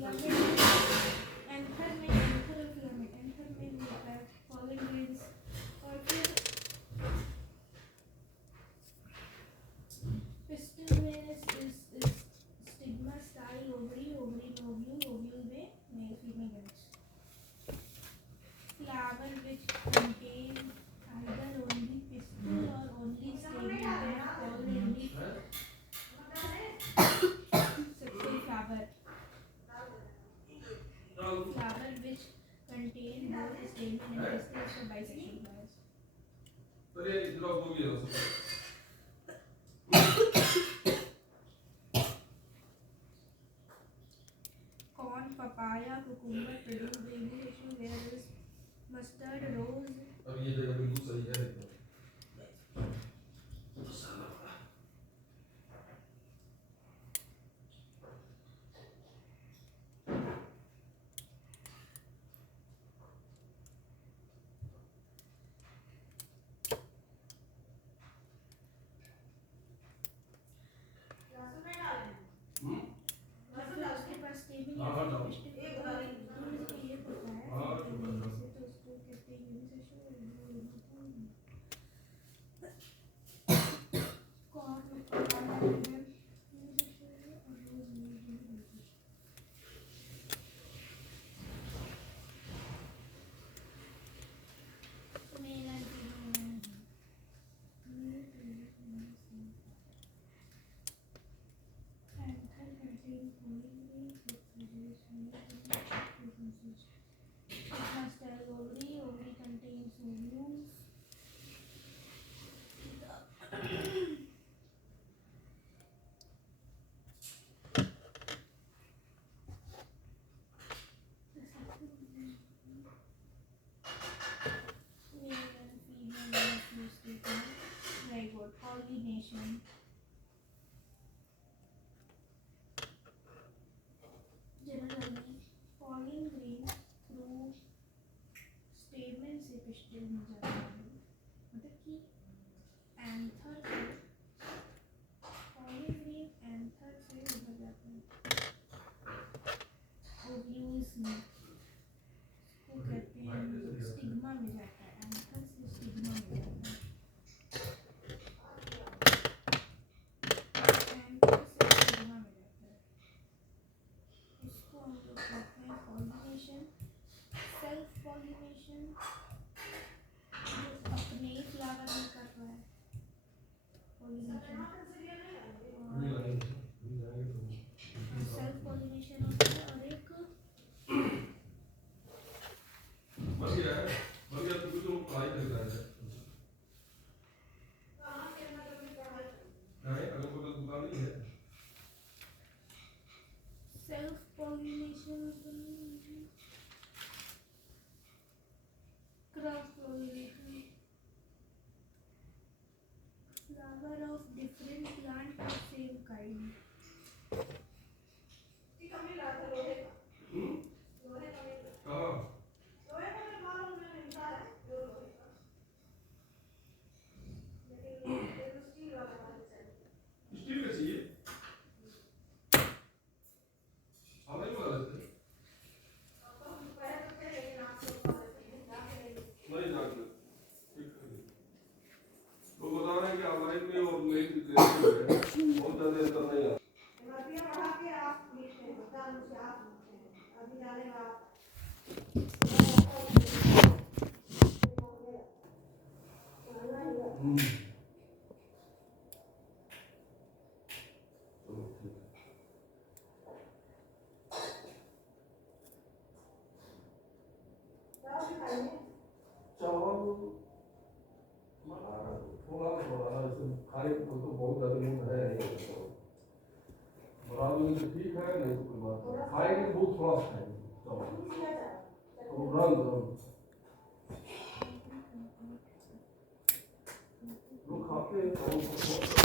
Filament anther में anther और filament anther में होता है पॉलन ग्रेन्स और फिर पिस्टल में stigma style ovary ovary lobule ovule में male female grains flower which contain either only pistil or only stamen they are called only sexual flower which contain both stamen and pistils for bisexual flowers corn papaya cucumber produce baby tissue whereas mustard rose अब ये जगह बिल्कुल सही है उसके पास स्टेबल हाँ, हाँ, हाँ। ये पता है हाँ, से तो उसको कहते हैं यूनिसेक्सुअल कौन ovary contains ovules very good pollination generally pollen grains through stamen से पिस्टिल में जाता है मतलब कि एंथर से pollen grain एंथर से उधर जाता है ओव्यूल्स में वो कहते हैं स्टिग्मा में जाता है एंथर से स्टिग्मा में जाता है एंथर से स्टिग्मा में जाता है इसको हम लोग कहते हैं पॉलिनेशन सेल्फ पॉलिनेशन अपने ही फ्लावर में कर रहा है पॉलिनेशन सेल्फ पॉलिनेशन होता है और एक बन गया तो कुछ लोग पढ़ाई कर रहे हैं नहीं अगर कोई दुकान नहीं है self pollination cross pollination flower of different plant of same kind कहाँ स्टील का चाहिए हमें नहीं बता देते नहीं जानते ठीक है तो बता रहे हैं कि ऑनलाइन में और मेल की क्रिएटिव है बहुत ज़्यादा अंतर नहीं आता चलो ठीक है चावल थोड़ा ऐसे खाने को तो बहुत ज़्यादा मूड है बना दूँगी तो ठीक है नहीं तो कोई बात नहीं खाएंगे बहुत थोड़ा सा खाएंगे चावल तो रंग लोग खाते हैं